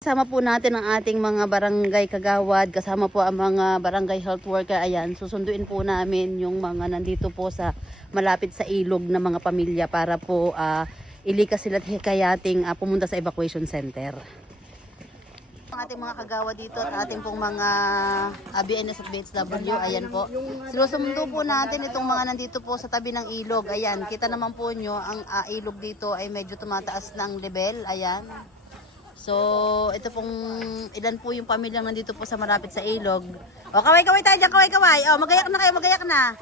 Kasama po natin ang ating mga barangay kagawad, kasama po ang mga barangay health worker. Ayan, susunduin po namin yung mga nandito po sa malapit sa ilog na mga pamilya para po ilikas sila at hikayating pumunta sa evacuation center. Ang ating mga kagawad dito at ating pong mga BNS at BHW, ayan po. Sinusundo po natin itong mga nandito po sa tabi ng ilog. Ayan, kita naman po nyo, ang ilog dito ay medyo tumataas ng level. Ayan. So, ito pong ilan po yung pamilyang nandito po sa malapit sa ilog. O, kaway-kaway tayo dyan, kaway-kaway. O, magayak na kayo, magayak na.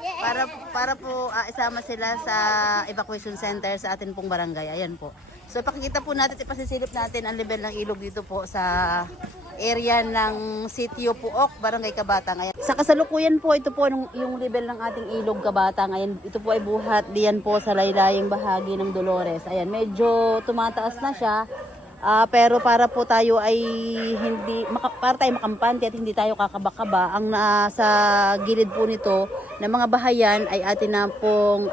Para po isama sila sa evacuation center sa atin pong barangay. Ayan po. So, pakikita po natin, ipasisilip natin ang level ng ilog dito po sa area ng Sitio Puok, Barangay Kabatang. Ayan. Sa kasalukuyan po, ito po yung level ng ating ilog Kabatang. Ayan, ito po ay buhat diyan po sa laylaying bahagi ng Dolores. Ayan, medyo tumataas na siya. Pero para po tayo ay para tayo makampante at hindi tayo kakaba-kaba, ang nasa gilid po nito ng mga bahayan ay atin na pong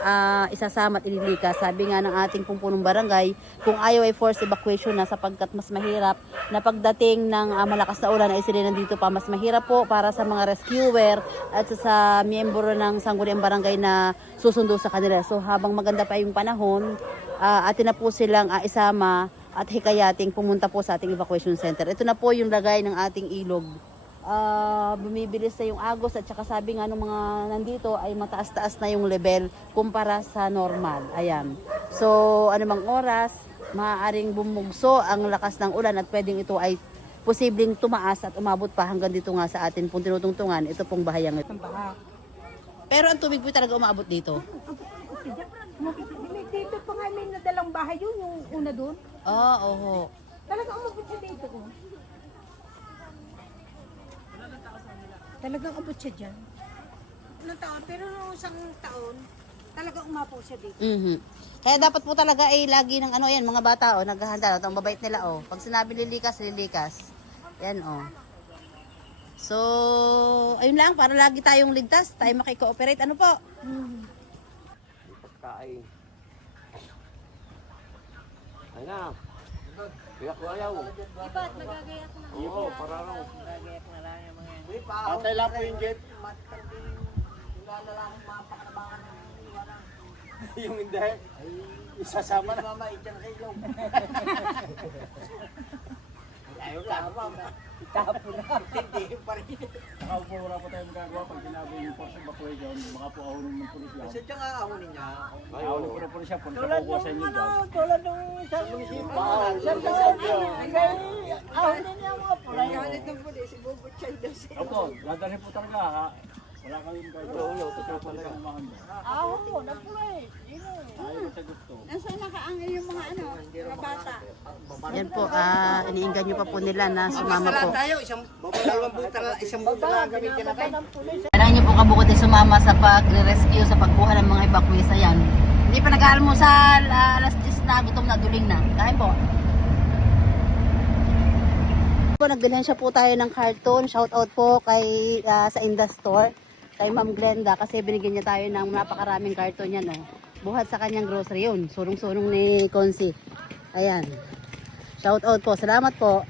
isasama at ililikas. Sabi nga ng ating punong barangay, kung ayaw ay forced evacuation na sapagkat mas mahirap na pagdating ng malakas na ulan ay sila nandito pa. Mas mahirap po para sa mga rescuer at sa miyembro ng sangguniang barangay na susundo sa kanila. So habang maganda pa yung panahon, atin na po silang isama at hikayating pumunta po sa ating evacuation center. Ito na po yung lagay ng ating ilog. Bumibilis na yung agos at saka sabi nga ng mga nandito ay mataas-taas na yung level kumpara sa normal. Ayan. So, anumang oras, maaaring bumugso ang lakas ng ulan at pwedeng ito ay posibleng tumaas at umabot pa hanggang dito nga sa atin pong tinutungtungan. Ito pong bahayang ito. Pero ang tubig po talaga umabot dito. Dito pa nga may nadalang bahay yun, yung una doon. Oo. Talagang umabot siya dito. Talagang umabot siya dyan. Ilang taon, pero nung isang taon, talagang umabot siya dito. Kaya dapat po talaga ay lagi ng yan, mga bata naghahanda. Ang babait nila Pag sinabi lilikas, lilikas. Yan So, ayun lang, para lagi tayong ligtas, tayo makikooperate. Ano po? Pagkain. Ay na. Biyak ko ayaw. Iba't nagagayak na. Oo, para raw. Nagagayak na lang yung mga yan. Patay lang po yung jet. Yung hindi. Ay, isasama na. Mama, ityan sa ilong. Ayaw lang. Itapo na. Hindi pa rin. Nakaupo wala pa tayong magagawa pag sinabi yung force evacuation, baka po ahonin ng pulis yan. Kasi dyan nga ahonin niya. Ahonin po ng pulis yan, punta po sa inyo dyan. Tulad nung isang munisipal. ahonin niya mga pulay. Galit ng pulis, ibubot siya daw siya. Opo, dadalhin po talaga ha. Wala kayong gagawin. Oo, totoo pala yan. Ahon mo, na pulay. Ayaw sa gusto. Nasaan nakaangay yung mga mga bata? Yan po, iniinggan nyo pa po nila na sumama po. Isang buta lang gamitin natin. Kailangan nyo po kabukod ay sumama sa pag-rescue, sa pagkuha ng mga evacuees. Ayan. Hindi pa nag-aalmusal, alas 10 na, gutom na, duling na. Kain po. Nagdilensya po tayo ng carton. Shout out po kay sa Indastore, kay Ma'am Glenda, kasi binigyan niya tayo ng napakaraming carton yan. Buhat sa kanyang grocery yun. Surong-surong ni Consi. Ayan. Shout out po. Salamat po.